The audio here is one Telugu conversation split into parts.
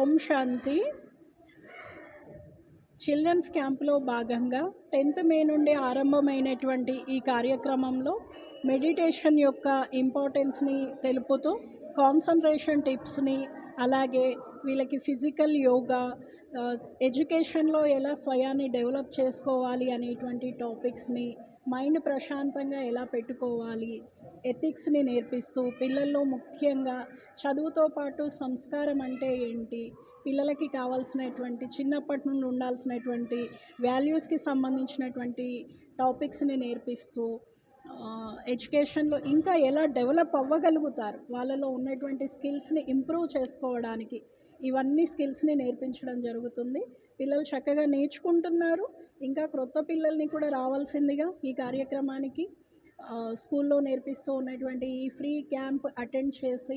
ఓం శాంతి. చిల్డ్రన్స్ క్యాంప్లో భాగంగా 10th మే నుండి ఆరంభమైనటువంటి ఈ కార్యక్రమంలో మెడిటేషన్ యొక్క ఇంపార్టెన్స్ని తెలుపుతూ కాన్సన్ట్రేషన్ టిప్స్ని, అలాగే వీళ్ళకి ఫిజికల్ యోగా, ఎడ్యుకేషన్లో ఎలా స్వయాన్ని డెవలప్ చేసుకోవాలి అనేటువంటి టాపిక్స్ని, మైండ్ ప్రశాంతంగా ఎలా పెట్టుకోవాలి, ఎథిక్స్ని నేర్పిస్తూ పిల్లల్లో ముఖ్యంగా చదువుతో పాటు సంస్కారం అంటే ఏంటి, పిల్లలకి కావాల్సినటువంటి చిన్నప్పటి నుండి ఉండాల్సినటువంటి వాల్యూస్కి సంబంధించినటువంటి టాపిక్స్ని నేర్పిస్తూ ఎడ్యుకేషన్లో ఇంకా ఎలా డెవలప్ అవ్వగలుగుతారు, వాళ్ళలో ఉన్నటువంటి స్కిల్స్ని ఇంప్రూవ్ చేసుకోవడానికి ఇవన్నీ స్కిల్స్ని నేర్పించడం జరుగుతుంది. పిల్లలు చక్కగా నేర్చుకుంటున్నారు. ఇంకా క్రొత్త పిల్లల్ని కూడా రావాల్సిందిగా ఈ కార్యక్రమానికి స్కూల్లో నేర్పిస్తూ ఉన్నటువంటి ఈ ఫ్రీ క్యాంప్ అటెండ్ చేసి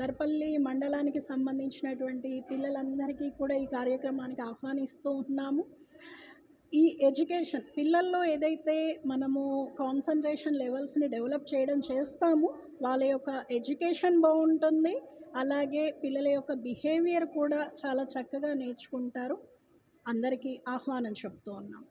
దర్పల్లి మండలానికి సంబంధించినటువంటి పిల్లలందరికీ కూడా ఈ కార్యక్రమానికి ఆహ్వానిస్తూ ఉన్నాము. ఈ ఎడ్యుకేషన్ పిల్లల్లో ఏదైతే మనము కాన్సన్ట్రేషన్ లెవెల్స్ని డెవలప్ చేయడం చేస్తామో వాళ్ళ యొక్క ఎడ్యుకేషన్ బాగుంటుంది, అలాగే పిల్లల యొక్క బిహేవియర్ కూడా చాలా చక్కగా నేర్చుకుంటారు. అందరికీ ఆహ్వానం చెప్తూ ఉన్నాం.